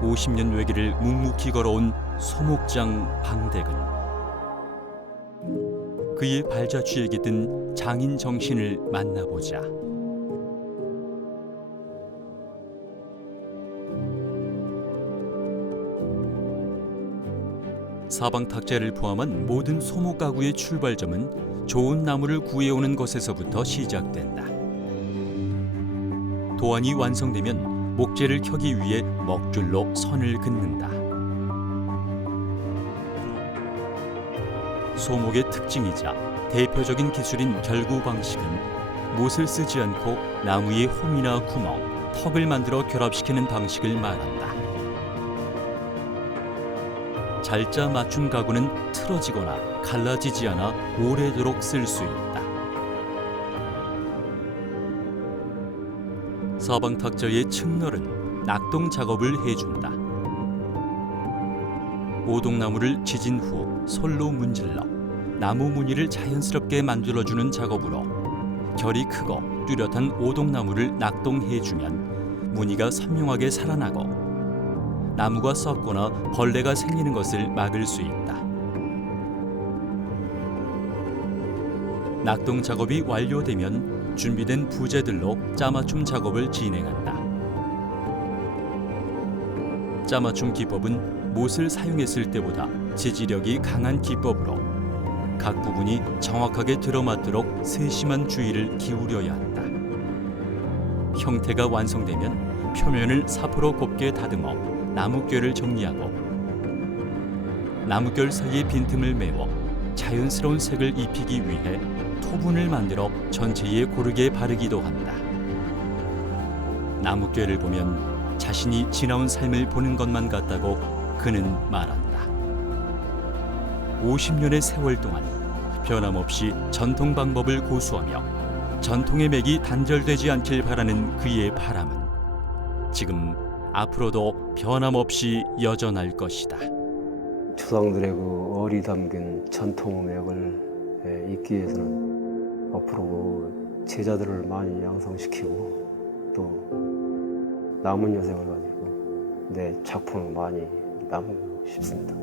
50년 외길을 묵묵히 걸어온 소목장 방대근 그의 발자취에 깃든 장인 정신을 만나보자 사방 탁자를 포함한 모든 소목 가구의 출발점은 좋은 나무를 구해오는 것에서부터 시작된다. 도안이 완성되면 목재를 켜기 위해 먹줄로 선을 긋는다. 소목의 특징이자 대표적인 기술인 결구 방식은 못을 쓰지 않고 나무의 홈이나 구멍, 턱을 만들어 결합시키는 방식을 말한다. 잘자 맞춤 가구는 틀어지거나 갈라지지 않아 오래도록 쓸 수 있다. 사방 탁자의 측널은 낙동 작업을 해준다. 오동나무를 지진 후 솔로 문질러 나무 무늬를 자연스럽게 만들어주는 작업으로 결이 크고 뚜렷한 오동나무를 낙동해주면 무늬가 선명하게 살아나고 나무가 썩거나 벌레가 생기는 것을 막을 수 있다. 낙동 작업이 완료되면 준비된 부재들로 짜맞춤 작업을 진행한다. 짜맞춤 기법은 못을 사용했을 때보다 재지력이 강한 기법으로 각 부분이 정확하게 들어맞도록 세심한 주의를 기울여야 한다. 형태가 완성되면 표면을 사포로 곱게 다듬어 나무결을 정리하고 나무결 사이의 빈틈을 메워 자연스러운 색을 입히기 위해 토분을 만들어 전체에 고르게 바르기도 한다. 나무결을 보면 자신이 지나온 삶을 보는 것만 같다고 그는 말한다. 50년의 세월 동안 변함없이 전통 방법을 고수하며 전통의 맥이 단절되지 않길 바라는 그의 바람은 지금 앞으로도 변함없이 여전할 것이다. 조상들의 그 어리 담긴 전통 맥을 예, 잇기 위해서는 앞으로 그 제자들을 많이 양성시키고 또 남은 여생을 가지고 내 작품을 많이 남기고 싶습니다.